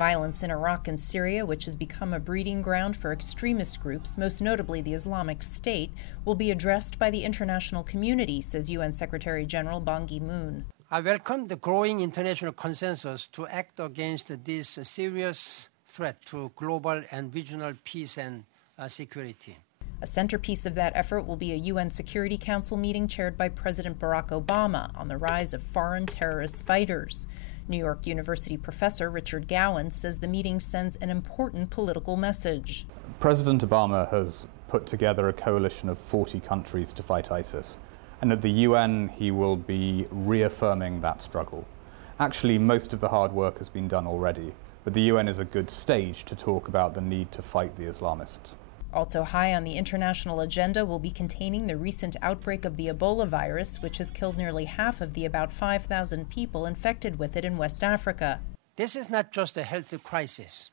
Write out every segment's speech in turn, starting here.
Violence in Iraq and Syria, which has become a breeding ground for extremist groups, most notably the Islamic State, will be addressed by the international community, says UN Secretary General Ban Ki-moon. I welcome the growing international consensus to act against this serious threat to global and regional peace and security. A centerpiece of that effort will be a UN Security Council meeting chaired by President Barack Obama on the rise of foreign terrorist fighters. New York University professor Richard Gowan says the meeting sends an important political message. President Obama has put together a coalition of 40 countries to fight ISIS, and at the UN he will be reaffirming that struggle. Actually, most of the hard work has been done already, but the UN is a good stage to talk about the need to fight the Islamists. Also high on the international agenda will be containing the recent outbreak of the Ebola virus, which has killed nearly half of the about 5,000 people infected with it in West Africa. This is not just a health crisis.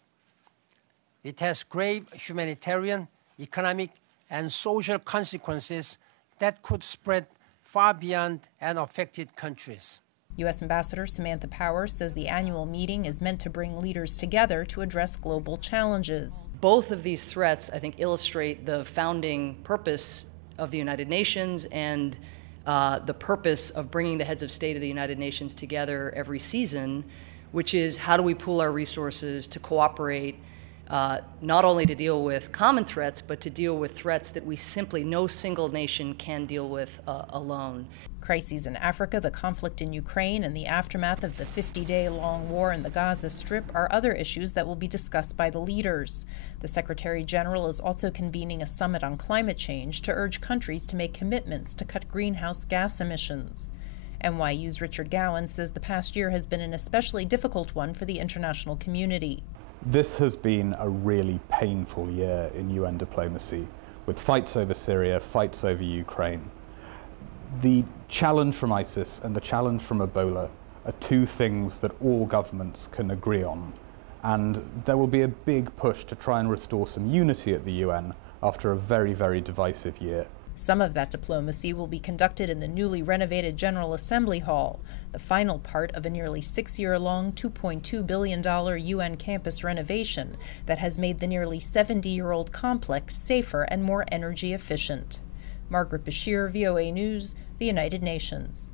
It has grave humanitarian, economic, and social consequences that could spread far beyond unaffected countries. U.S. Ambassador Samantha Power says the annual meeting is meant to bring leaders together to address global challenges. Both of these threats, I think, illustrate the founding purpose of the United Nations and the purpose of bringing the heads of state of the United Nations together every season, which is how do we pool our resources to cooperate, not only to deal with common threats, but to deal with threats that we simply, no single nation can deal with alone. Crises in Africa, the conflict in Ukraine, and the aftermath of the 50-day-long war in the Gaza Strip are other issues that will be discussed by the leaders. The Secretary General is also convening a summit on climate change to urge countries to make commitments to cut greenhouse gas emissions. NYU's Richard Gowan says the past year has been an especially difficult one for the international community. This has been a really painful year in UN diplomacy, with fights over Syria, fights over Ukraine. The challenge from ISIS and the challenge from Ebola are two things that all governments can agree on, and there will be a big push to try and restore some unity at the UN after a very, very divisive year. Some of that diplomacy will be conducted in the newly renovated General Assembly Hall, the final part of a nearly 6-year-long, $2.2 billion UN campus renovation that has made the nearly 70-year-old complex safer and more energy efficient. Margaret Besheer, VOA News, the United Nations.